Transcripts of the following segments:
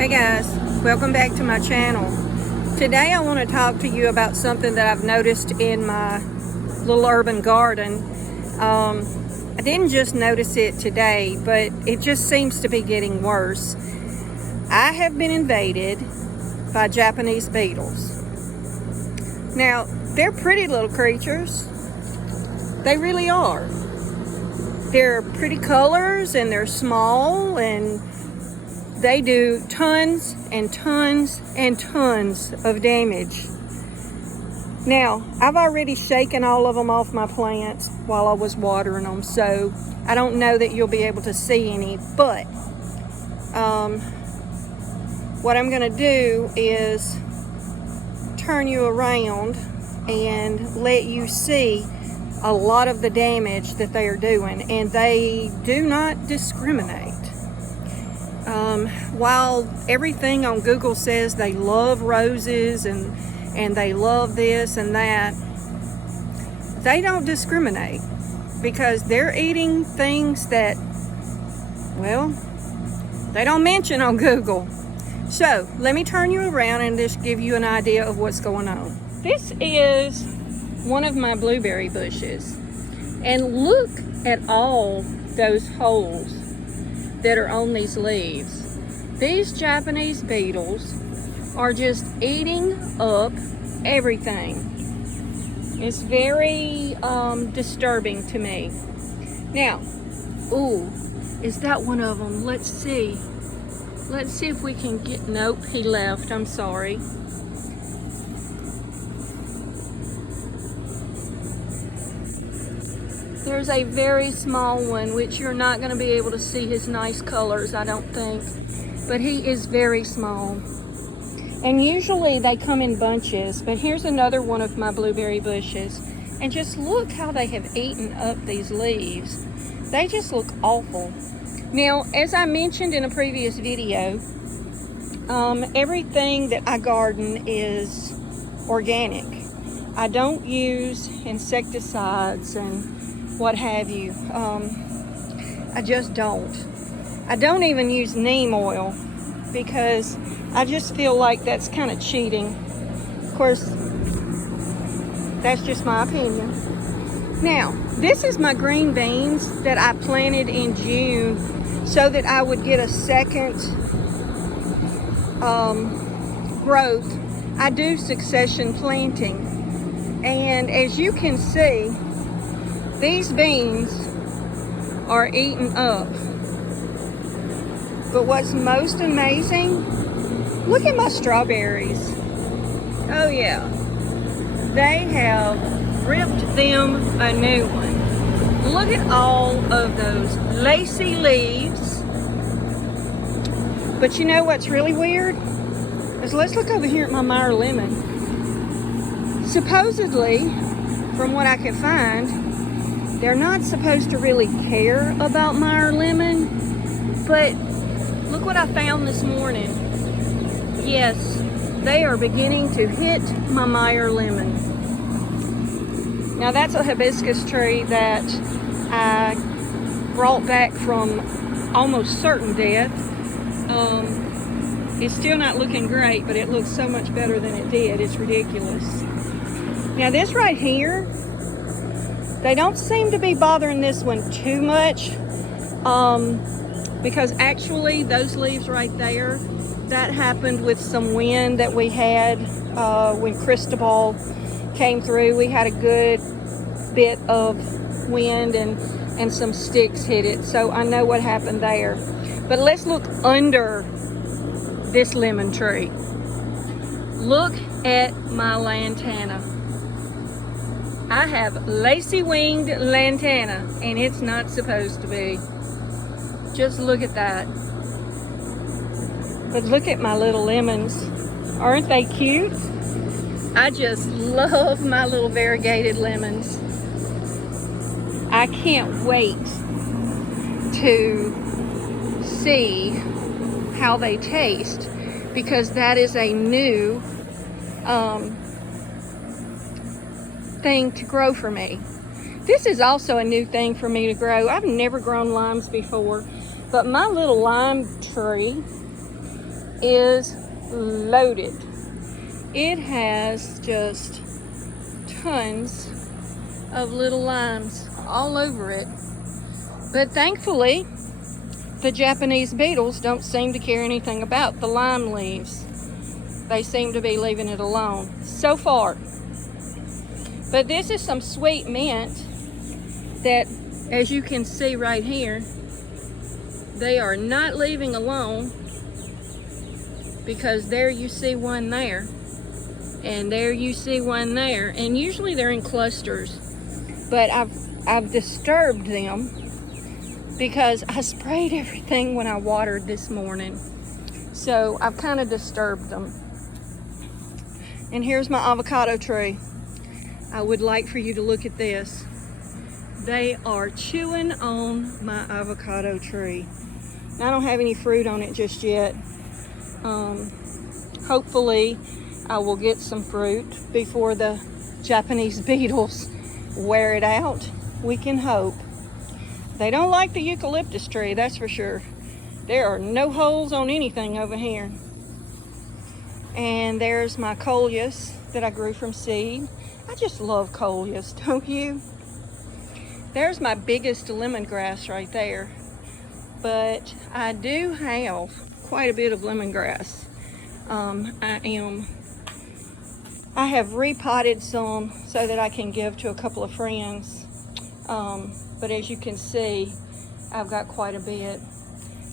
Hey guys, welcome back to my channel. Today I want to talk to you about something that I've noticed in my little urban garden. I didn't just notice it today, but it just seems to be getting worse. I have been invaded by Japanese beetles. Now, they're pretty little creatures. They really are. They're pretty colors and they're small, and they do tons and tons and tons of damage. Now, I've already shaken all of them off my plants while I was watering them, so I don't know that you'll be able to see any, but what I'm going to do is turn you around and let you see a lot of the damage that they are doing, and they do not discriminate. While everything on Google says they love roses and they love this and that, they don't discriminate, because they're eating things that, well, they don't mention on Google. So let me turn you around and just give you an idea of what's going on. This is one of my blueberry bushes, and look at all those holes that are on these leaves. These Japanese beetles are just eating up everything. It's very disturbing to me. Now, ooh, is that one of them? Let's see. Let's see if we can get, nope, he left, I'm sorry. There's a very small one, which you're not going to be able to see his nice colors, I don't think. But he is very small. And usually they come in bunches, but here's another one of my blueberry bushes. And just look how they have eaten up these leaves. They just look awful. Now, as I mentioned in a previous video, everything that I garden is organic. I don't use insecticides and what have you. I just don't. I don't even use neem oil because I just feel like that's kind of cheating. Of course, that's just my opinion. Now, this is my green beans that I planted in June so that I would get a second growth. I do succession planting, and as you can see, these beans are eaten up. But what's most amazing, look at my strawberries. Oh yeah, they have ripped them a new one. Look at all of those lacy leaves. But you know what's really weird? Is let's look over here at my Meyer lemon. Supposedly, from what I can find, they're not supposed to really care about Meyer lemon, but look what I found this morning. Yes, they are beginning to hit my Meyer lemon. Now that's a hibiscus tree that I brought back from almost certain death. It's still not looking great, but it looks so much better than it did. It's ridiculous. Now this right here, they don't seem to be bothering this one too much, because actually those leaves right there, that happened with some wind that we had when Cristobal came through. We had a good bit of wind and some sticks hit it, so I know what happened there. But let's look under this lemon tree. Look at my lantana. I have lacy-winged lantana, and it's not supposed to be. Just look at that. But look at my little lemons. Aren't they cute? I just love my little variegated lemons. I can't wait to see how they taste, because that is a new thing to grow for me. This is also a new thing for me to grow. I've never grown limes before, but my little lime tree is loaded. It has just tons of little limes all over it. But thankfully, the Japanese beetles don't seem to care anything about the lime leaves. They seem to be leaving it alone so far. But this is some sweet mint that, as you can see right here, they are not leaving alone, because there you see one there, and there you see one there, and usually they're in clusters. But I've disturbed them because I sprayed everything when I watered this morning. So I've kind of disturbed them. And here's my avocado tree. I would like for you to look at this. They are chewing on my avocado tree. I don't have any fruit on it just yet. Hopefully I will get some fruit before the Japanese beetles wear it out. We can hope. They don't like the eucalyptus tree, that's for sure. There are no holes on anything over here. And there's my coleus that I grew from seed. I just love coleus, don't you? There's my biggest lemongrass right there. But I do have quite a bit of lemongrass. I have repotted some so that I can give to a couple of friends. But as you can see, I've got quite a bit.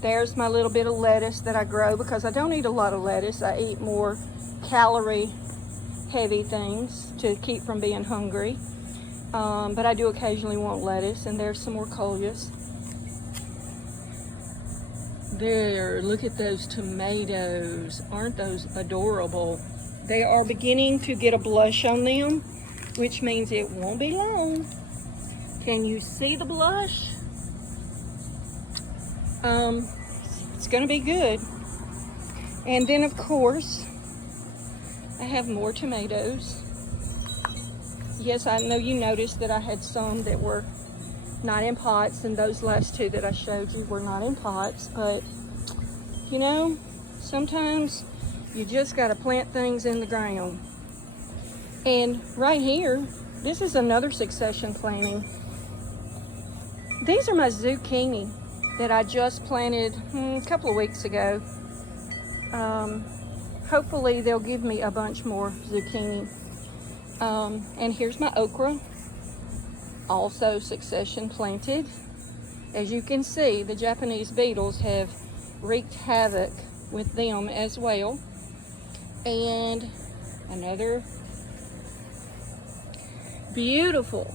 There's my little bit of lettuce that I grow because I don't eat a lot of lettuce. I eat more calorie heavy things to keep from being hungry. But I do occasionally want lettuce. And there's some more coleus. There, look at those tomatoes. Aren't those adorable? They are beginning to get a blush on them, which means it won't be long. Can you see the blush? It's gonna be good. And then of course, I have more tomatoes. Yes, I know you noticed that I had some that were not in pots, and those last two that I showed you were not in pots, but you know, sometimes you just gotta plant things in the ground. And right here, this is another succession planting. These are my zucchini that I just planted a couple of weeks ago. Hopefully they'll give me a bunch more zucchini. And here's my okra, also succession planted. As you can see, the Japanese beetles have wreaked havoc with them as well. And another beautiful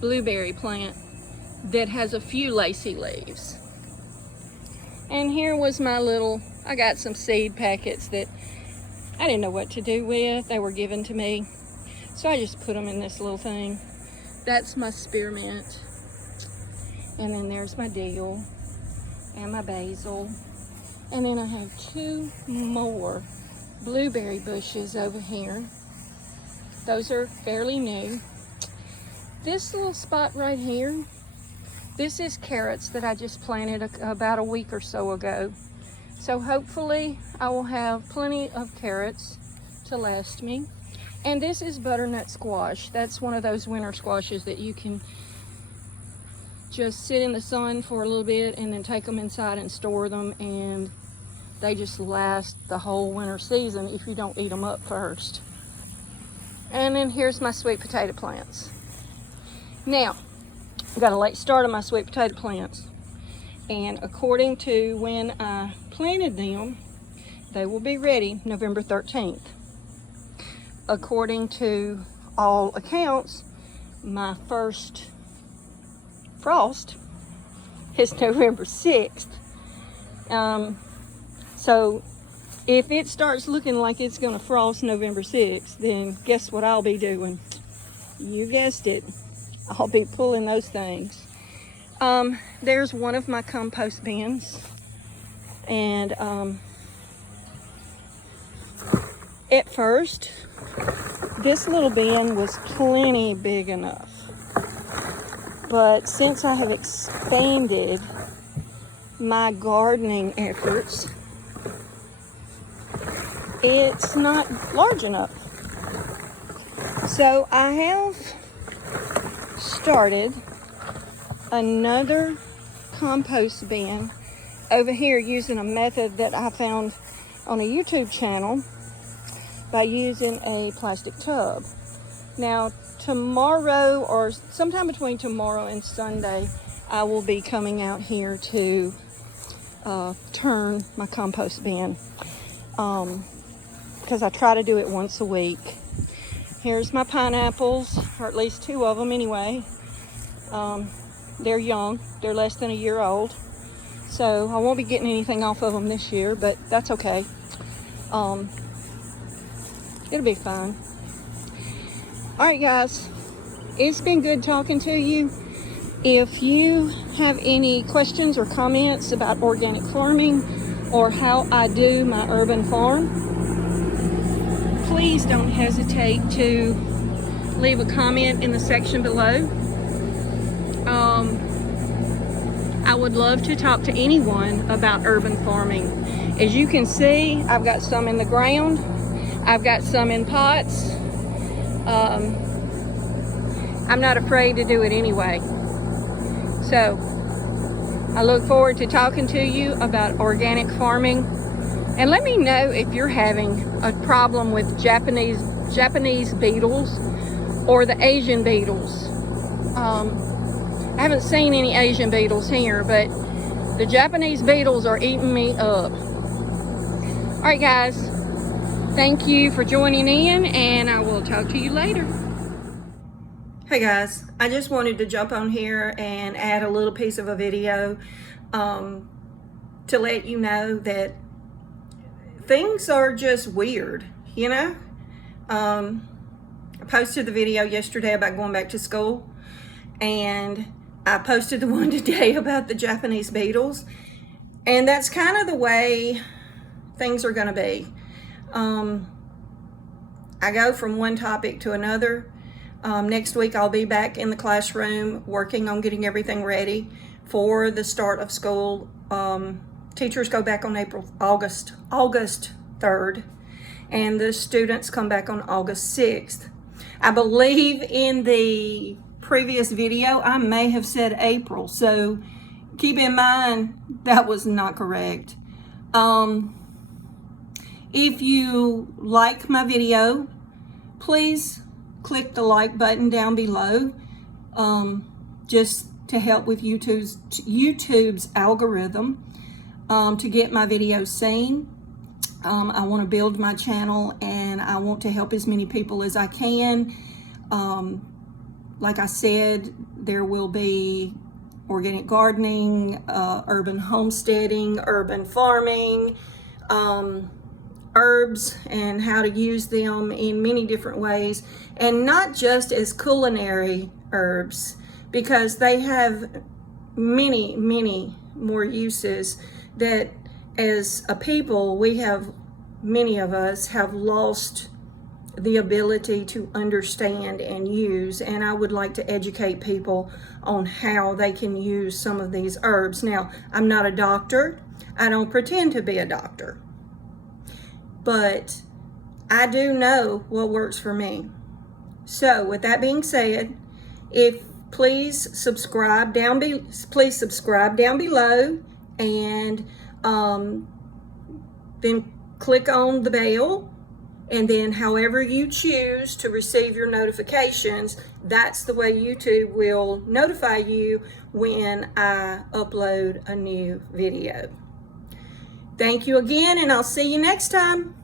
blueberry plant that has a few lacy leaves. And here was my little, I got some seed packets that I didn't know what to do with. They were given to me, so I just put them in this little thing. That's my spearmint. And then there's my dill and my basil. And then I have two more blueberry bushes over here. Those are fairly new. This little spot right here, this is carrots that I just planted about a week or so ago. So hopefully I will have plenty of carrots to last me. And this is butternut squash. That's one of those winter squashes that you can just sit in the sun for a little bit and then take them inside and store them, and they just last the whole winter season if you don't eat them up first. And then here's my sweet potato plants. Now, I got a late start on my sweet potato plants, and according to when I planted them, they will be ready November 13th. According to all accounts, my first frost is November 6th. So if it starts looking like it's gonna frost November 6th, then guess what I'll be doing? You guessed it. I'll be pulling those things. There's one of my compost bins, and at first this little bin was plenty big enough, but since I have expanded my gardening efforts, it's not large enough. So I have started another compost bin over here using a method that I found on a YouTube channel by using a plastic tub. Now tomorrow, or sometime between tomorrow and Sunday, I will be coming out here to turn my compost bin, because I try to do it once a week. Here's my pineapples, or at least 2 of them anyway. They're young, they're less than a year old, so I won't be getting anything off of them this year, but that's okay. It'll be fun. All right, guys, it's been good talking to you. If you have any questions or comments about organic farming or how I do my urban farm, please don't hesitate to leave a comment in the section below. I would love to talk to anyone about urban farming. As you can see, I've got some in the ground. I've got some in pots. I'm not afraid to do it anyway. So I look forward to talking to you about organic farming. And let me know if you're having a problem with Japanese beetles or the Asian beetles. I haven't seen any Asian beetles here, but the Japanese beetles are eating me up. All right, guys, thank you for joining in, and I will talk to you later. Hey guys, I just wanted to jump on here and add a little piece of a video to let you know that things are just weird, you know? I posted the video yesterday about going back to school, and I posted the one today about the Japanese beetles, and that's kind of the way things are going to be. I go from one topic to another. Next week I'll be back in the classroom working on getting everything ready for the start of school. Teachers go back on August 3rd, and the students come back on August 6th. I believe in the previous video I may have said April, so keep in mind that was not correct. If you like my video, please click the like button down below, just to help with YouTube's algorithm, to get my videos seen. I want to build my channel, and I want to help as many people as I can. Like I said, there will be organic gardening, urban homesteading, urban farming, herbs and how to use them in many different ways, and not just as culinary herbs, because they have many more uses that as a people many of us have lost the ability to understand and use, and I would like to educate people on how they can use some of these herbs. Now, I'm not a doctor. I don't pretend to be a doctor, but I do know what works for me. So with that being said, please subscribe down below, and then click on the bell, and then however you choose to receive your notifications, that's the way YouTube will notify you when I upload a new video. Thank you again, and I'll see you next time.